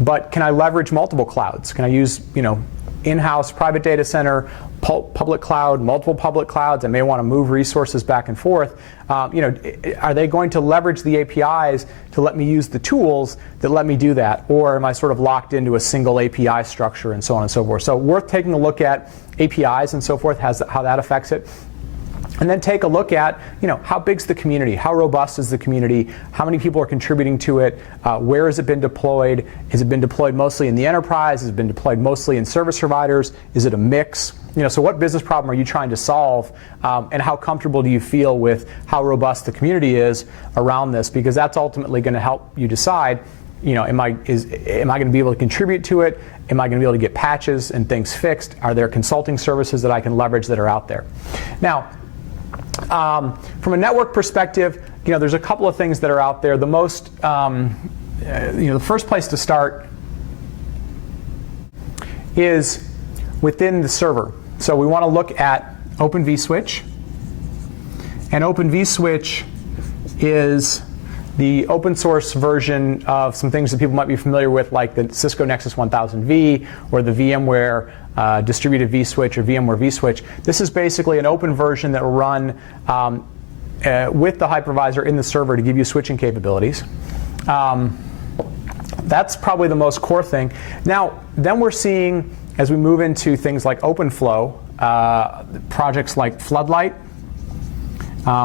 but can I leverage multiple clouds? Can I use, in-house private data center, public cloud, multiple public clouds? I may want to move resources back and forth. Are they going to leverage the APIs to let me use the tools that let me do that? Or am I sort of locked into a single API structure and so on and so forth? So worth taking a look at APIs and so forth, how that affects it. And then take a look at, how big's the community? How robust is the community? How many people are contributing to it? Where has it been deployed? Has it been deployed mostly in the enterprise? Has it been deployed mostly in service providers? Is it a mix? So what business problem are you trying to solve? And how comfortable do you feel with how robust the community is around this? Because that's ultimately going to help you decide, am I going to be able to contribute to it? Am I going to be able to get patches and things fixed? Are there consulting services that I can leverage that are out there? Now, from a network perspective, there's a couple of things that are out there. The most, the first place to start is within the server. So we want to look at Open vSwitch, and Open vSwitch is the open source version of some things that people might be familiar with, like the Cisco Nexus 1000V or the VMware distributed vSwitch or VMware vSwitch. This is basically an open version that will run with the hypervisor in the server to give you switching capabilities. That's probably the most core thing. Now, then we're seeing, as we move into things like OpenFlow, projects like Floodlight,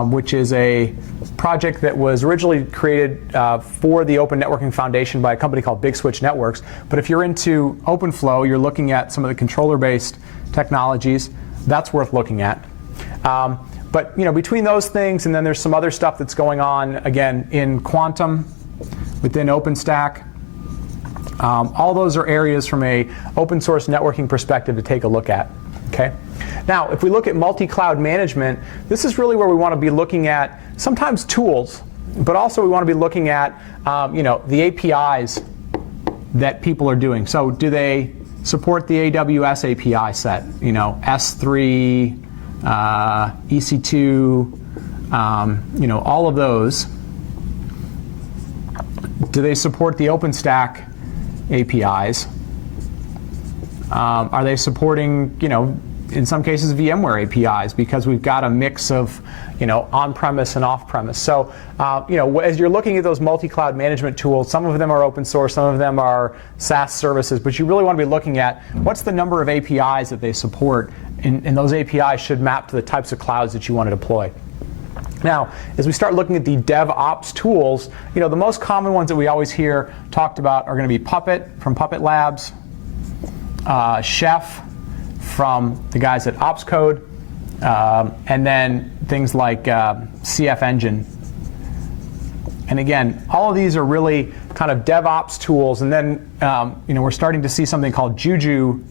which is a project that was originally created for the Open Networking Foundation by a company called Big Switch Networks. But if you're into OpenFlow, you're looking at some of the controller-based technologies, that's worth looking at. But between those things, and then there's some other stuff that's going on, again, in Quantum, within OpenStack. All those are areas from a open source networking perspective to take a look at. Okay? Now, if we look at multi-cloud management, this is really where we want to be looking at sometimes tools, but also we want to be looking at the APIs that people are doing. So do they support the AWS API set? S3, EC2, all of those. Do they support the OpenStack APIs? Are they supporting, in some cases, VMware APIs? Because we've got a mix of, on-premise and off-premise. So, as you're looking at those multi-cloud management tools, some of them are open source, some of them are SaaS services, but you really want to be looking at what's the number of APIs that they support, and those APIs should map to the types of clouds that you want to deploy. Now, as we start looking at the DevOps tools, the most common ones that we always hear talked about are going to be Puppet from Puppet Labs, Chef from the guys at OpsCode, and then things like CF Engine. And again, all of these are really kind of DevOps tools. And then we're starting to see something called Juju,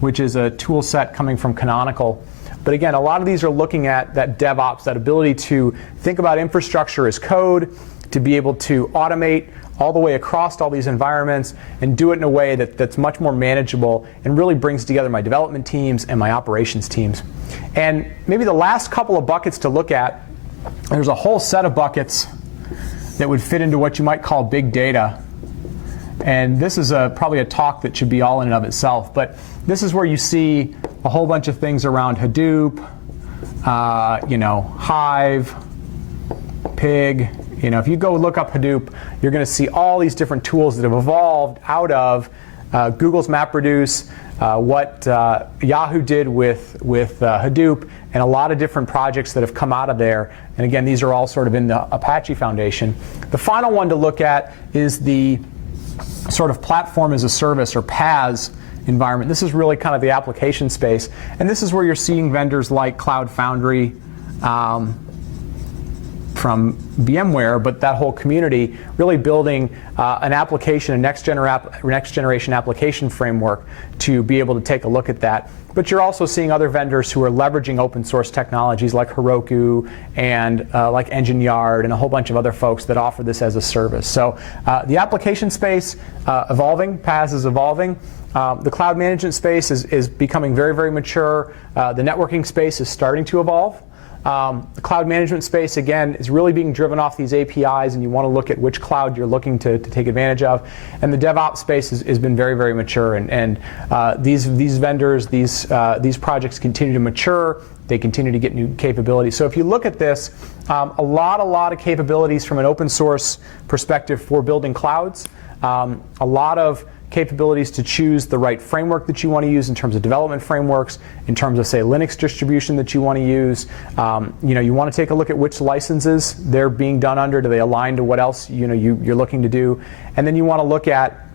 which is a tool set coming from Canonical. But again, a lot of these are looking at that DevOps, that ability to think about infrastructure as code, to be able to automate all the way across all these environments and do it in a way that's much more manageable and really brings together my development teams and my operations teams. And maybe the last couple of buckets to look at, there's a whole set of buckets that would fit into what you might call big data. And this is probably a talk that should be all in and of itself. But this is where you see a whole bunch of things around Hadoop, Hive, Pig. If you go look up Hadoop, you're going to see all these different tools that have evolved out of Google's MapReduce, what Yahoo did with Hadoop, and a lot of different projects that have come out of there. And again, these are all sort of in the Apache Foundation. The final one to look at is the sort of platform as a service, or PaaS environment. This is really kind of the application space. And this is where you're seeing vendors like Cloud Foundry, from VMware, but that whole community really building an application, a next generation application framework to be able to take a look at that. But you're also seeing other vendors who are leveraging open source technologies like Heroku and like Engine Yard and a whole bunch of other folks that offer this as a service. So the application space evolving, PaaS is evolving. The cloud management space is becoming very, very mature. The networking space is starting to evolve. The cloud management space, again, is really being driven off these APIs, and you want to look at which cloud you're looking to take advantage of. And the DevOps space has been very, very mature, and these vendors, these projects continue to mature. They continue to get new capabilities. So if you look at this, a lot of capabilities from an open source perspective for building clouds, a lot of capabilities to choose the right framework that you want to use in terms of development frameworks, in terms of, say, Linux distribution that you want to use. You want to take a look at which licenses they're being done under. Do they align to what else you're looking to do? And then you want to look at,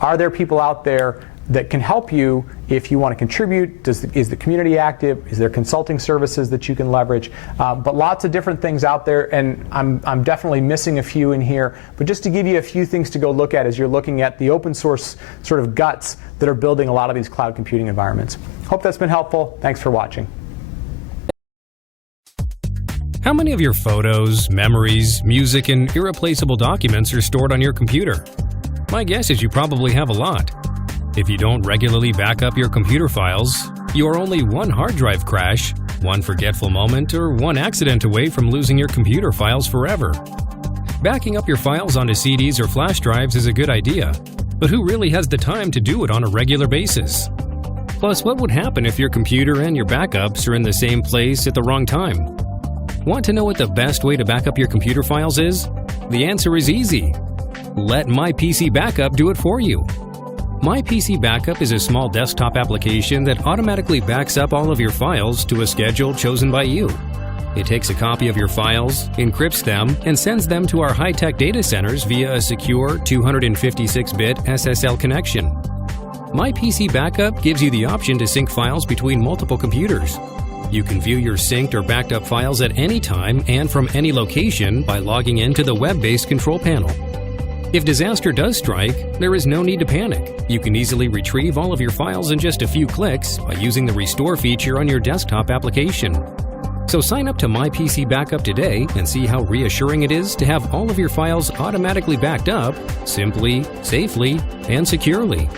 are there people out there that can help you if you want to contribute? Is the community active? Is there consulting services that you can leverage? But lots of different things out there, and I'm definitely missing a few in here. But just to give you a few things to go look at as you're looking at the open source sort of guts that are building a lot of these cloud computing environments. Hope that's been helpful. Thanks for watching. How many of your photos, memories, music, and irreplaceable documents are stored on your computer? My guess is you probably have a lot. If you don't regularly back up your computer files, you are only one hard drive crash, one forgetful moment, or one accident away from losing your computer files forever. Backing up your files onto CDs or flash drives is a good idea, but who really has the time to do it on a regular basis? Plus, what would happen if your computer and your backups are in the same place at the wrong time? Want to know what the best way to back up your computer files is? The answer is easy. Let My PC Backup do it for you. My PC Backup is a small desktop application that automatically backs up all of your files to a schedule chosen by you. It takes a copy of your files, encrypts them, and sends them to our high-tech data centers via a secure 256-bit SSL connection. My PC Backup gives you the option to sync files between multiple computers. You can view your synced or backed up files at any time and from any location by logging into the web-based control panel. If disaster does strike, there is no need to panic. You can easily retrieve all of your files in just a few clicks by using the Restore feature on your desktop application. So sign up to My PC Backup today and see how reassuring it is to have all of your files automatically backed up, simply, safely, and securely.